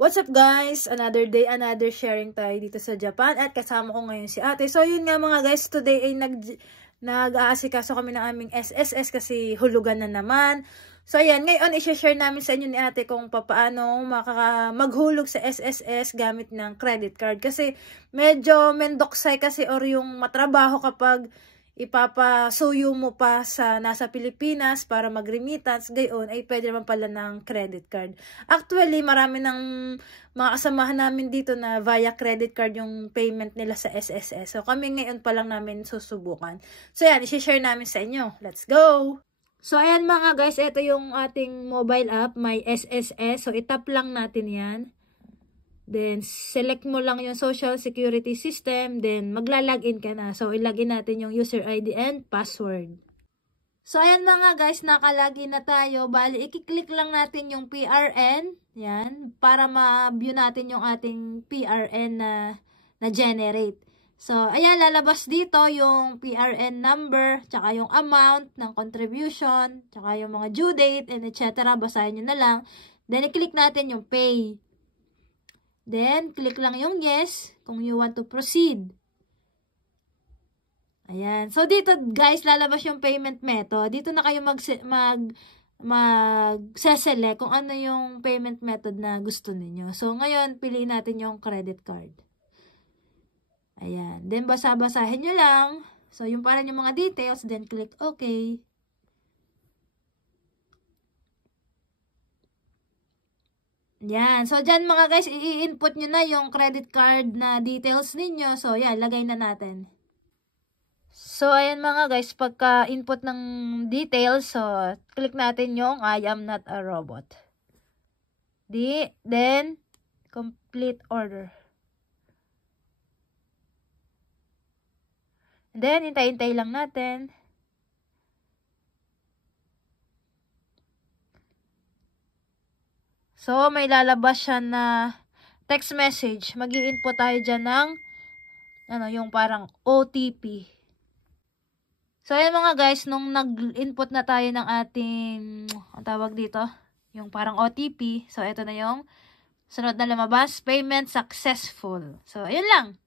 What's up guys? Another day, another sharing tayo dito sa Japan at kasama ko ngayon si ate. So yun nga mga guys, today ay nag-aasikaso kami ng aming SSS kasi hulugan na naman. So ayan, ngayon i-share namin sa inyo ni ate kung paano maghulog sa SSS gamit ng credit card. Kasi medyo mendoksay kasi or yung matrabaho kapag ipapasuyo mo pa sa nasa Pilipinas para mag-remittance, gayon ay pwede naman pala ng credit card. Actually, marami ng mga kasamahan namin dito na via credit card yung payment nila sa SSS. So, kami ngayon pa lang namin susubukan. So, yan, i-share namin sa inyo. Let's go! So, ayan mga guys, ito yung ating mobile app, may SSS. So, itap lang natin yan. Then, select mo lang yung social security system. Then, magla-login ka na. So, ilagin natin yung user ID and password. So, ayan mga guys, nakalagin na tayo. Bali, i-click lang natin yung PRN. Yan. Para ma-view natin yung ating PRN na generate. So, ayan, lalabas dito yung PRN number, tsaka yung amount ng contribution, tsaka yung mga due date, and etc. Basahin nyo na lang. Then, i-click natin yung pay. Then, click lang yung yes kung you want to proceed. Ayan. So, dito guys, lalabas yung payment method. Dito na kayo mag-select kung ano yung payment method na gusto niyo. So, ngayon, piliin natin yung credit card. Ayan. Then, basa-basahin nyo lang. So, yung parang yung mga details. Then, click OK. Yan. So, dyan mga guys, i-input nyo na yung credit card na details ninyo. So, yan. Lagay na natin. So, ayan mga guys, pagka-input ng details, so, click natin yung I am not a robot. Then, complete order. Then, hintay-hintay lang natin. So, may lalabas siya na text message. Mag-i-input tayo dyan ng yung parang OTP. So, ayan mga guys, nung nag-input na tayo ng ating, ang tawag dito, yung parang OTP. So, ito na yung sunod na lumabas, payment successful. So, ayun lang.